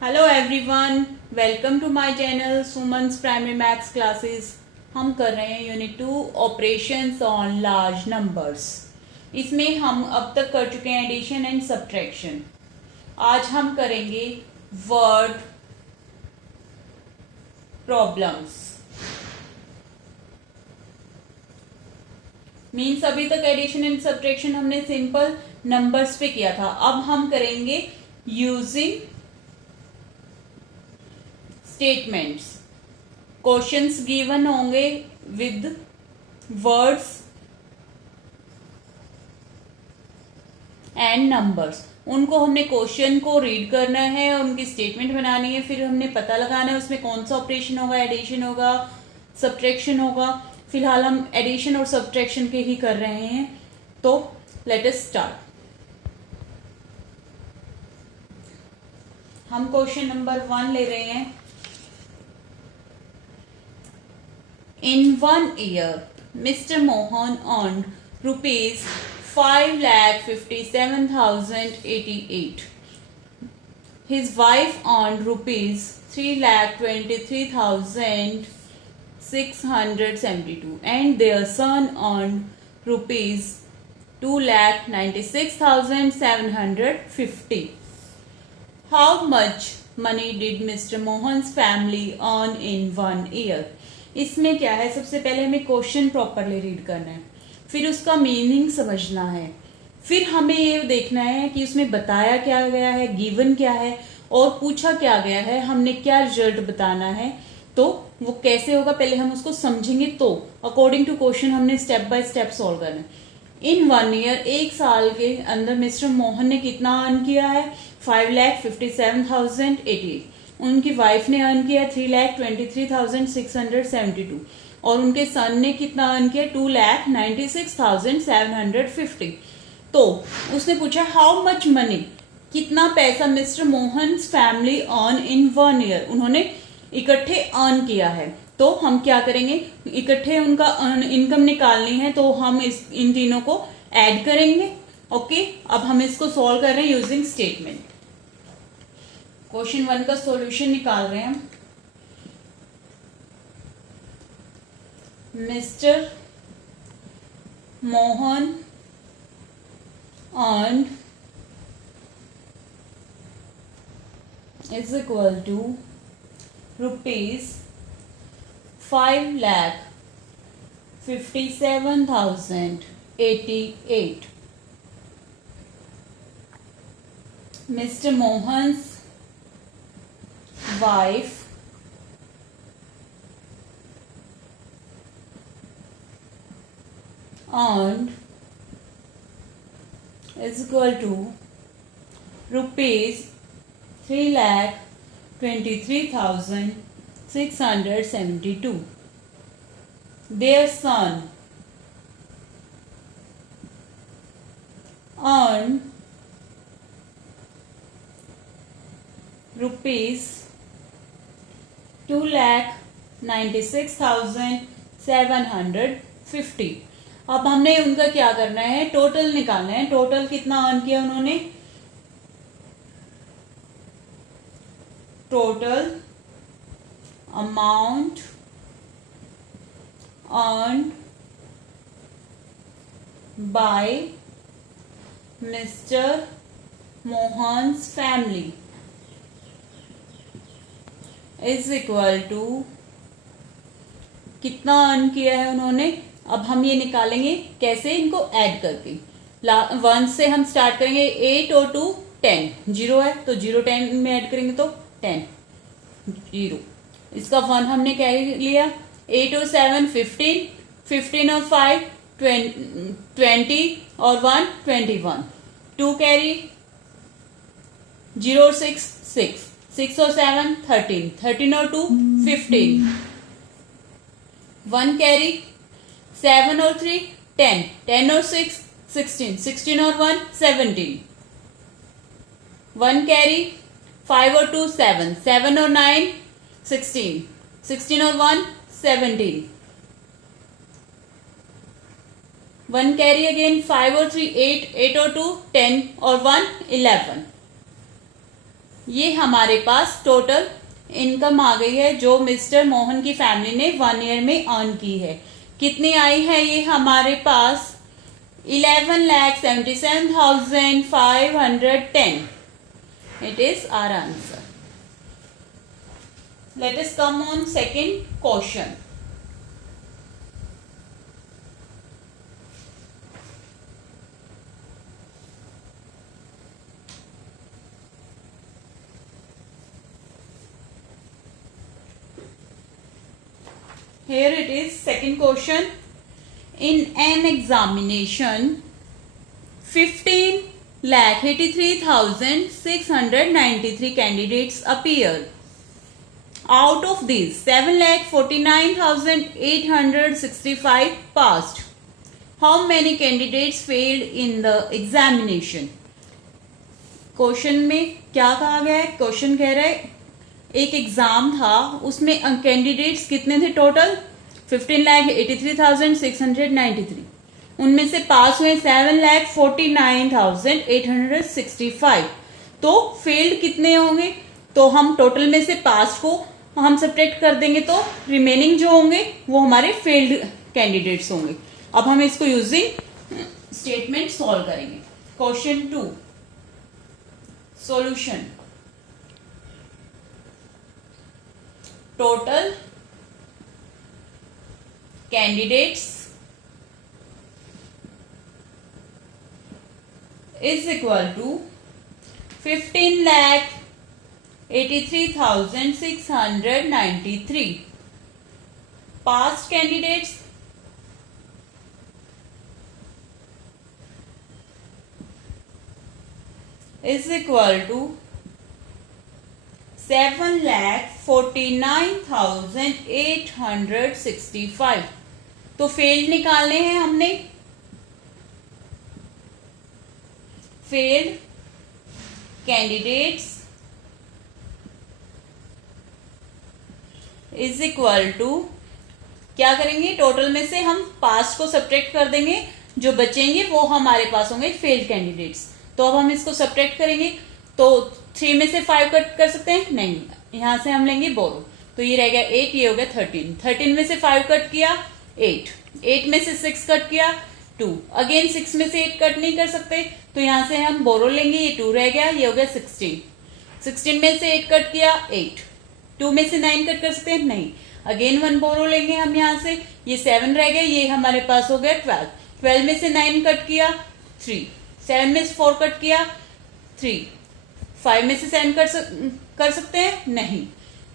Hello everyone, welcome to my channel Suman's primary maths classes. हम कर रहे हैं unit 2 operations on large numbers. इसमें हम अब तक कर चुके हैं एडिशन एंड सब्ट्रैक्शन। आज हम करेंगे वर्ड प्रॉब्लम्स। मीन्स अभी तक एडिशन एंड सब्ट्रैक्शन हमने सिंपल नंबर्स पे किया था, अब हम करेंगे यूजिंग स्टेटमेंट्स। क्वेश्चंस गिवन होंगे विद वर्ड्स एंड नंबर्स। उनको हमने क्वेश्चन को रीड करना है और उनकी स्टेटमेंट बनानी है, फिर हमने पता लगाना है उसमें कौन सा ऑपरेशन होगा, एडिशन होगा, सब्ट्रैक्शन होगा। फिलहाल हम एडिशन और सब्ट्रैक्शन के ही कर रहे हैं, तो लेट अस स्टार्ट। हम क्वेश्चन नंबर 1 ले रहे हैं। In 1 year, Mr. Mohan earned rupees 5,57,088. His wife earned rupees 3,23,672 and their son earned rupees 2,96,750. How much money did Mr. Mohan's family earn in 1 year? इसमें क्या है, सबसे पहले हमें क्वेश्चन प्रॉपरली रीड करना है, फिर उसका मीनिंग समझना है, फिर हमें ये देखना है कि उसमें बताया क्या गया है, गिवन क्या है और पूछा क्या गया है, हमने क्या रिजल्ट बताना है। तो वो कैसे होगा पहले हम उसको समझेंगे, तो अकॉर्डिंग टू क्वेश्चन हमने स्टेप बाय स्टेप सॉल्व करना है। इन 1 ईयर, एक साल के अंदर मिस्टर मोहन ने कितना अर्न किया है? 5,57,088। उनकी वाइफ ने अर्न किया 3,23,672 और उनके सन ने कितना अर्न किया? 2,96,750। तो उसने पूछा हाउ मच मनी, कितना पैसा mister Mohan family earn in 1 year, उन्होंने इकट्ठे अर्न किया है। तो हम क्या करेंगे, इकट्ठे उनका इनकम निकालनी है, तो हम इन तीनों को ऐड करेंगे। ओके, अब हम इसको सॉल्व कर रहे हैं यूजिंग स्टेटमेंट। क्वेश्चन 1 का सॉल्यूशन निकाल रहे हैं हम। Mister Mohan earned is equal to rupees 5,57,088. Mr. Mohan's wife earned is equal to rupees 3,23,672. Their son earned rupees 2,96,750. अब हमने उनका क्या करना है, टोटल निकालना है। टोटल कितना अर्न किया उन्होंने? Total amount earned by mister Mohan's family is equal to, कितना अर्न किया है उन्होंने। अब हम ये निकालेंगे कैसे, इनको ऐड करके। 1 से हम स्टार्ट करेंगे, 8 और 2 10, 0 है तो 0 10 में ऐड करेंगे तो 10 0। इसका 1 हमने क्या लिया, 8 और 7 15, 15 और 5 20 और 1 21, 2 कैरी, 0 और 6 6, 6 और 7 13, 13 और 2 15, 1 कैरी, 7 और 3 10, 10 और 6 16, 16 और 1 17, 1 कैरी, 5 और 2 7, 7 और 9 16, 16 और 1 17, 1 कैरी अगेन, 5 और 3 8, 8 और 2 10 और 1 11, ये हमारे पास टोटल इनकम आ गई है जो मिस्टर मोहन की फैमिली ने 1 ईयर में अर्न की है। कितनी आई है ये हमारे पास 11,77,510. It is our answer. Let us come on second question. Here it is, second question. In an examination, 15,83,693 candidates appeared. Out of these, 7,49,865 passed. How many candidates failed in the examination? Question में क्या कहा गया है? Question कह रहा है एक exam था, उसमें कैंडिडेट्स कितने थे टोटल? 15,83,693. उनमें से पास हुए 7,49,865. तो फेल्ड कितने होंगे? तो हम टोटल में से पास को हम सब्ट्रैक्ट कर देंगे तो रिमेनिंग जो होंगे वो हमारे फेल्ड कैंडिडेट्स होंगे। अब हम इसको यूजिंग स्टेटमेंट सॉल्व करेंगे। Question 2, solution. Total candidates is equal to 15,83,693. Passed candidates is equal to 7,49,865. तो फेल्ड निकालने हैं हमने। Failed candidates is equal to क्या करेंगे? टोटल में से हम पास्ट को सब्ट्रैक्ट कर देंगे, जो बचेंगे वो हमारे पास होंगे फेल्ड कैंडिडेट्स। तो अब हम इसको सब्ट्रैक्ट करेंगे तो 3 में से 5 कट कर सकते हैं? नहीं। यहां से हम लेंगे बोरो, तो ये रह गया 8, ये हो गया 13। 13 में से 5 कट किया 8, 8 में से 6 कट किया 2, अगेन 6 में से 8 कट नहीं कर सकते, तो यहां से हम बोरो लेंगे, ये 2 रह गया, ये हो गया 16। 16 में से 8 कट किया 8, 2 में से 9 कट कर सकते हैं? नहीं। अगेन 1 बोरो लेंगे हम यहां से, ये 7 रह गया, ये हमारे पास हो गया 12। 12 में से 9 कट किया 3, 7 में से 4 कट किया 3, 5 में से 7 कर सकते हैं? नहीं।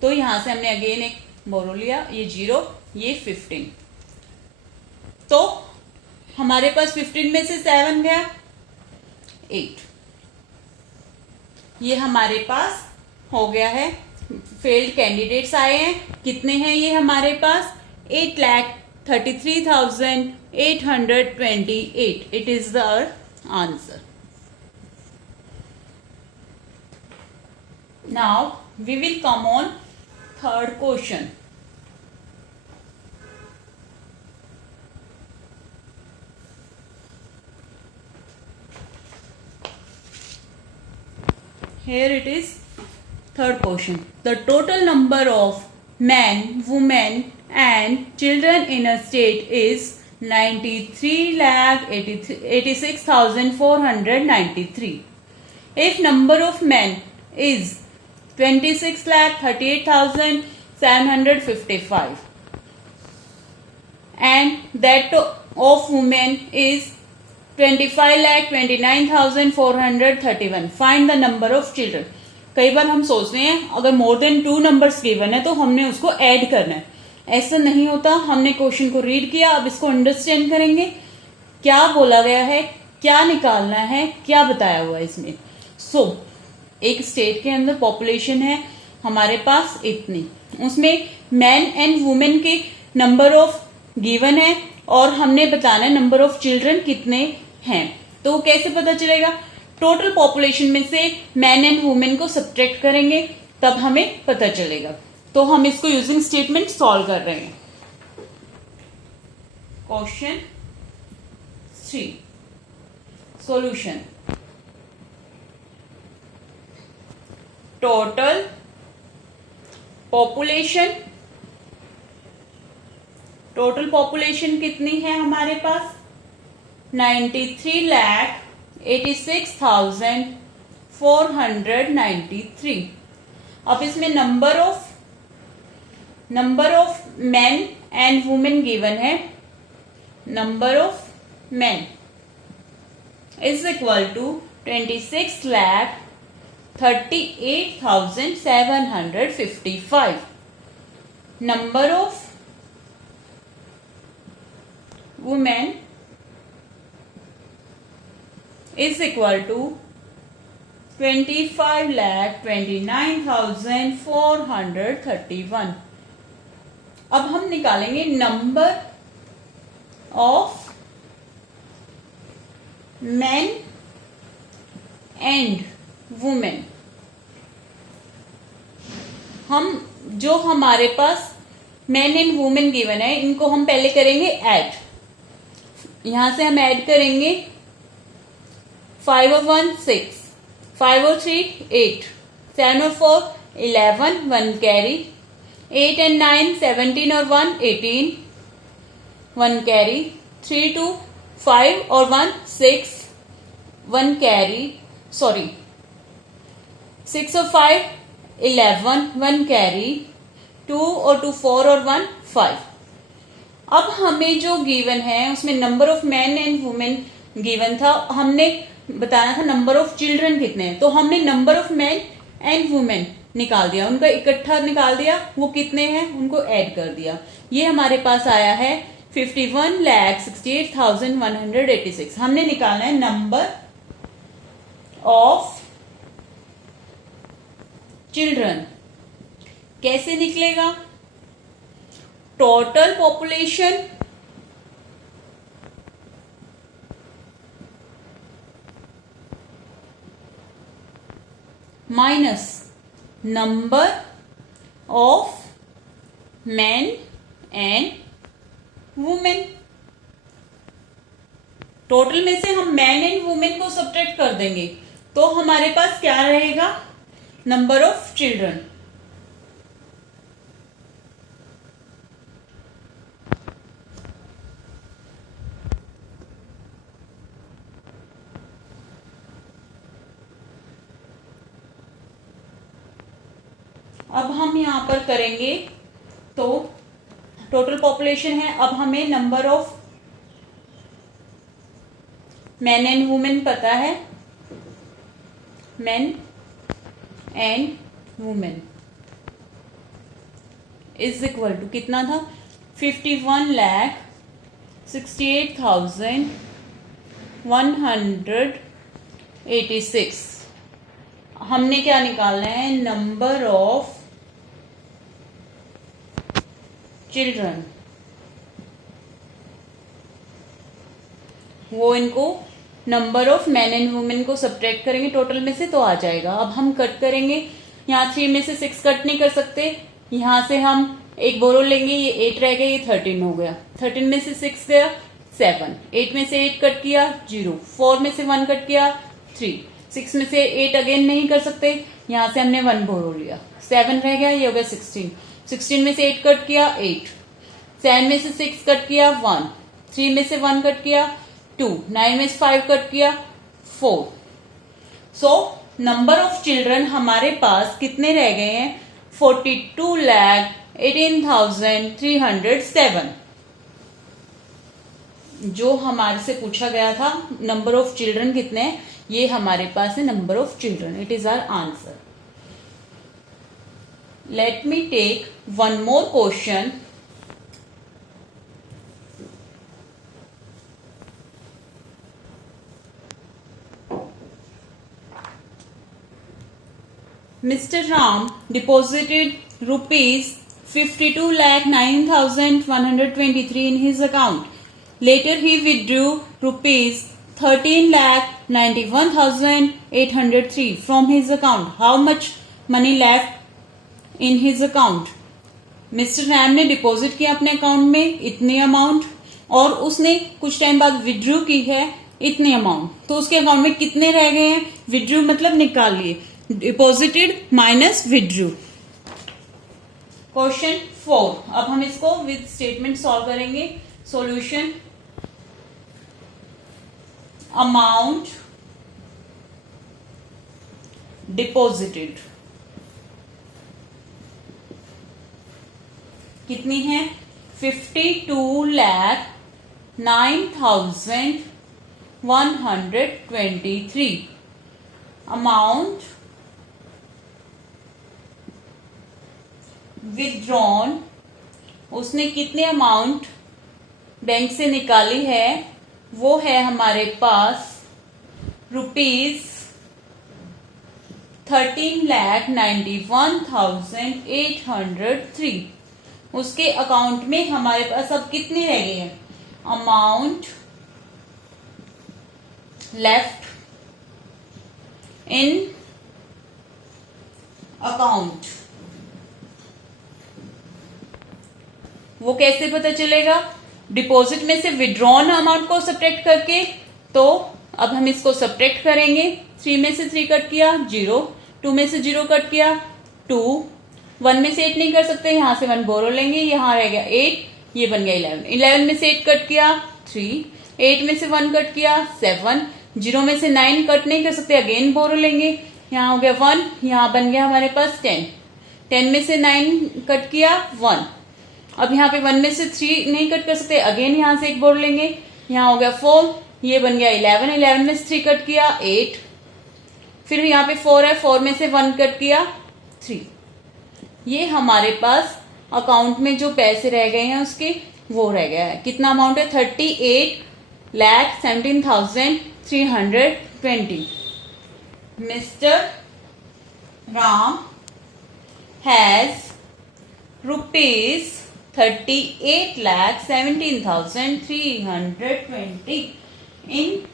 तो यहां से हमने अगेन एक बोरो लिया, ये 0, ये 15। तो हमारे पास 15 में से 7 गया 8। ये हमारे पास हो गया है, फेल्ड कैंडिडेट्स आए हैं। कितने हैं ये हमारे पास? 8,33,828. It is the answer. Now we will come on third question. Here it is, third question. The total number of men, women and children in a state is 93,86,493. If number of men is 26,38,755 and that of women is 25,29,431. Find the number of children. कई बार हम सोचते हैं अगर more than 2 numbers given है तो हमने उसको add करना है। ऐसा नहीं होता। हमने क्वेश्चन को रीड किया, अब इसको अंडरस्टैंड करेंगे क्या बोला गया है, क्या निकालना है, क्या बताया हुआ है इसमें। एक स्टेट के अंदर पॉपुलेशन है हमारे पास इतनी, उसमें मैन एंड वुमेन के नंबर ऑफ गिवन है और हमने बताना है नंबर ऑफ चिल्ड्रन कितने हैं। तो कैसे पता चलेगा? टोटल पॉपुलेशन में से मैन एंड वुमेन को सब्ट्रैक्ट करेंगे तब हमें पता चलेगा। तो हम इसको यूजिंग स्टेटमेंट सॉल्व कर रहे हैं। Question 3, solution. Total population, total population कितनी है हमारे पास 93,86,493। अब इसमें number of men and women given है। Number of men is equal to 26,38,755। Number of women is equal to 25,29,431। अब हम निकालेंगे नंबर ऑफ men एंड वुमेन। हम जो हमारे पास मेन एंड वुमेन गिवन है इनको हम पहले करेंगे ऐड। यहां से हम ऐड करेंगे 5 और 1 6, 5 और 3 8, 7 और 4 11, 1 कैरी, 8 and 9 17 और 1 18, 1 कैरी, 3 2 5 और 1 6, 1 कैरी, 6 और 5 11, 1 कैरी, 2 और 2 4 और 1 5। अब हमें जो गिवन है उसमें number of man and women given था, हमने बताना था नंबर ऑफ चिल्ड्रन कितने हैं। तो हमने number of man and women निकाल दिया, उनका इकट्ठा निकाल दिया, वो कितने हैं उनको ऐड कर दिया। ये हमारे पास आया है 51,68,186। हमने निकालना है नंबर ऑफ चिल्ड्रन। कैसे निकलेगा? Total population minus number of man and women. Total में से हम मैन एंड वुमेन को सब्ट्रैक्ट कर देंगे तो हमारे पास क्या रहेगा? Number of children. अब हम यहां पर करेंगे तो टोटल पॉपुलेशन है। अब हमें number of man and women पता है। Man and women is equal to कितना था? 51,68,186। हमने क्या निकालना है? Number of children. वो इनको number of man and women को सब्ट्रैक्ट करेंगे टोटल में से तो आ जाएगा। अब हम कट करेंगे। यहाँ 3 में से 6 कट नहीं कर सकते, यहां से हम एक बोरो लेंगे, ये 8 रह गया, ये 13 हो गया। 13 में से 6 गया 7, 8 में से 8 कट किया 0, 4 में से 1 कट किया 3, 6 में से 8 अगेन नहीं कर सकते, यहां से हमने 1 बोरो लिया, 7 रह गया, ये हो गया 16, 16 में से 8 कट किया 8, 7 में से 6 कट किया 1, 3 में से 1 कट किया 2, 9 में से 5 कट किया 4। सो नंबर ऑफ चिल्ड्रन हमारे पास कितने रह गए हैं? 42,18,307। जो हमारे से पूछा गया था नंबर ऑफ चिल्ड्रन कितने हैं, ये हमारे पास है number of children. It is our answer. Let me take one more question. Mr. Ram deposited rupees 52,09,123 in his account. Later he withdrew rupees 13,91,803 from his account. How much money left in his account? Mister RAM ने deposit किया अपने account में इतनी amount और उसने कुछ time बाद withdrew की है इतने अमाउंट, तो उसके अकाउंट में कितने रह गए हैं? विड्रू मतलब निकाल लिए। Deposited minus withdrew. क्वेश्चन 4, अब हम इसको विद स्टेटमेंट सॉल्व करेंगे। सॉल्यूशन, अमाउंट डिपॉजिटेड कितनी है? 52,09,123। अमाउंट विथड्रॉन, उसने कितने अमाउंट बैंक से निकाली है? वो है हमारे पास ₹13,91,803। उसके अकाउंट में हमारे पास अब कितने रह गए हैं? अमाउंट लेफ्ट इन अकाउंट, वो कैसे पता चलेगा? डिपॉजिट में से विड्रॉन अमाउंट को सब्ट्रैक्ट करके। तो अब हम इसको सब्ट्रैक्ट करेंगे। 3 में से 3 कट किया 0, 2 में से 0 कट किया 2, 1 में से 8 नहीं कर सकते, यहां से 1 बोरो लेंगे, यहां रह गया 8, ये बन गया 11। 11 में से 8 कट किया 3, 8 में से 1 कट किया 7, 0 में से 9 कट नहीं कर सकते, अगेन बोरो लेंगे, यहाँ हो गया 1, यहाँ बन गया हमारे पास 10। 10 में से 9 कट किया 1, अब यहाँ पे 1 में से 3 नहीं कट कर सकते, अगेन यहाँ से एक बोरो लेंगे, यहाँ हो गया 4, ये बन गया 11। 11 में से 3 कट किया 8, फिर यहाँ पे 4 है, 4 में से 1 कट किया 3। ये हमारे पास अकाउंट में जो पैसे रह गए हैं उसके वो रह गया है। कितना अमाउंट है? 38,17,320। Mister Ram has ₹38,17,320 in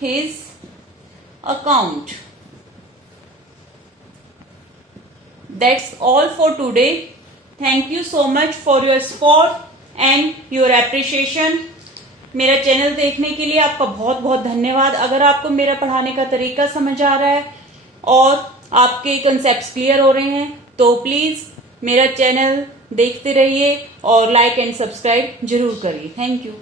his account. That's all for today. Thank you so much for your support and your appreciation. मेरा चैनल देखने के लिए आपका बहुत बहुत धन्यवाद। अगर आपको मेरा पढ़ाने का तरीका समझ आ रहा है और आपके कंसेप्ट्स क्लियर हो रहे हैं तो प्लीज मेरा चैनल देखते रहिए और लाइक एंड सब्सक्राइब जरूर करिए। Thank you.